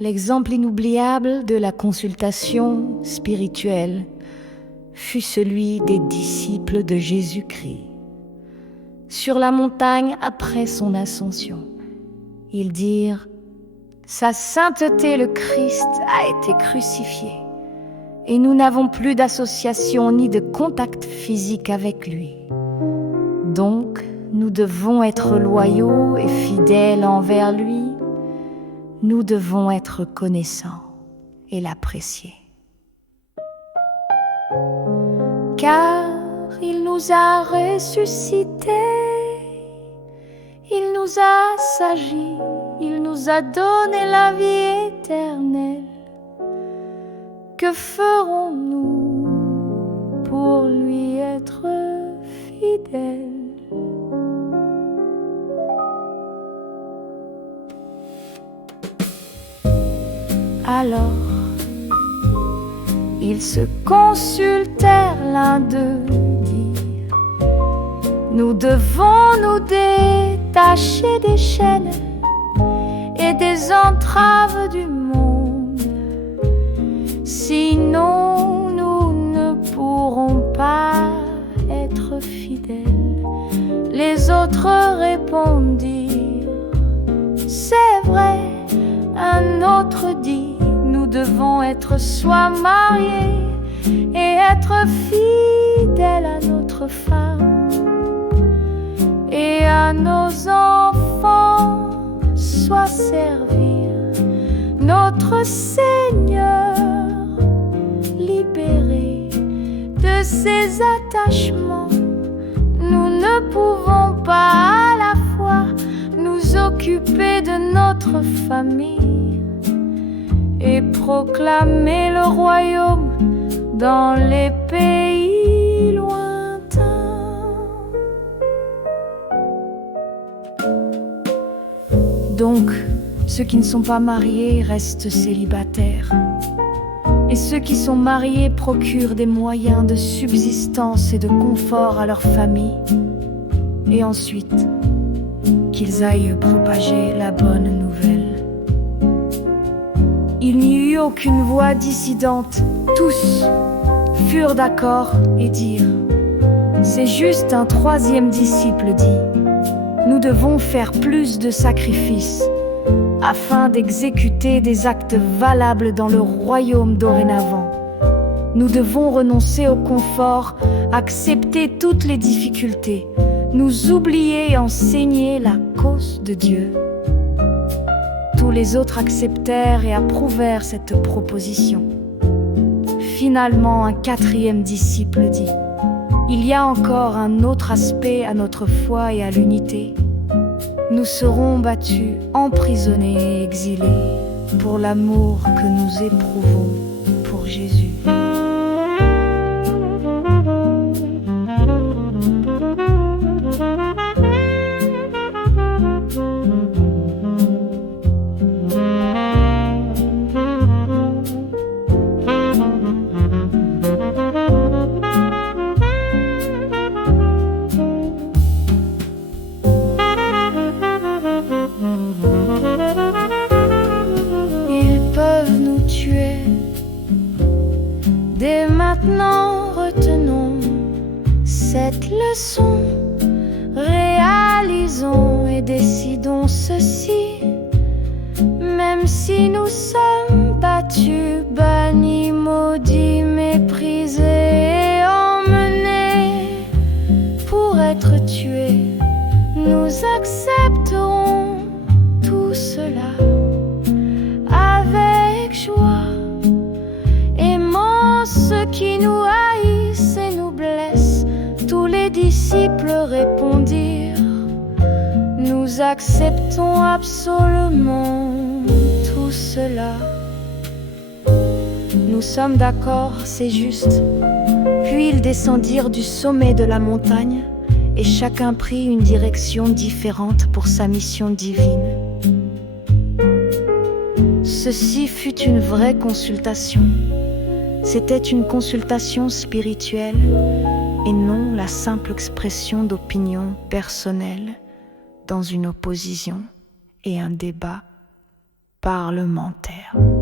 L'exemple inoubliable de la consultation spirituelle fut celui des disciples de Jésus-Christ. Sur la montagne après son ascension, ils dirent « Sa sainteté le Christ a été crucifié et nous n'avons plus d'association ni de contact physique avec lui. Donc, nous devons être loyaux et fidèles envers lui. Nous devons être connaissants et l'apprécier. Car il nous a ressuscités, il nous a sagis, il nous a donné la vie éternelle. Que ferons-nous pour lui être fidèles? Alors, ils se consultèrent, l'un d'eux dit « Nous devons nous détacher des chaînes et des entraves du monde, sinon nous ne pourrons pas être fidèles. » Les autres répondirent « C'est vrai. » Un autre dit, nous devons être soit mariés et être fidèles à notre femme et à nos enfants, soit servir notre Seigneur, libérés de ses attachements. Nous ne pouvons pas à la fois nous occuper de notre famille et proclamer le royaume dans les pays lointains. Donc, ceux qui ne sont pas mariés restent célibataires, et ceux qui sont mariés procurent des moyens de subsistance et de confort à leur famille, et ensuite qu'ils aillent propager la bonne nouvelle. Il n'y eut aucune voix dissidente. Tous furent d'accord et dirent « C'est juste. » Un troisième disciple dit « Nous devons faire plus de sacrifices afin d'exécuter des actes valables dans le royaume dorénavant. Nous devons renoncer au confort, accepter toutes les difficultés, nous oublier et enseigner la cause de Dieu. » Tous les autres acceptèrent et approuvèrent cette proposition. Finalement, un quatrième disciple dit « Il y a encore un autre aspect à notre foi et à l'unité. Nous serons battus, emprisonnés et exilés pour l'amour que nous éprouvons pour Jésus. » Dès maintenant, retenons cette leçon, réalisons et décidons ceci. Même si nous sommes battus, bannis, maudits, méprisés et emmenés pour être tués, nous accepterons tout cela avec joie. Ceux qui nous haïssent et nous blessent, tous les disciples répondirent « Nous acceptons absolument tout cela. » Nous sommes d'accord, c'est juste. Puis ils descendirent du sommet de la montagne et chacun prit une direction différente pour sa mission divine. Ceci fut une vraie consultation. C'était une consultation spirituelle et non la simple expression d'opinions personnelles dans une opposition et un débat parlementaire.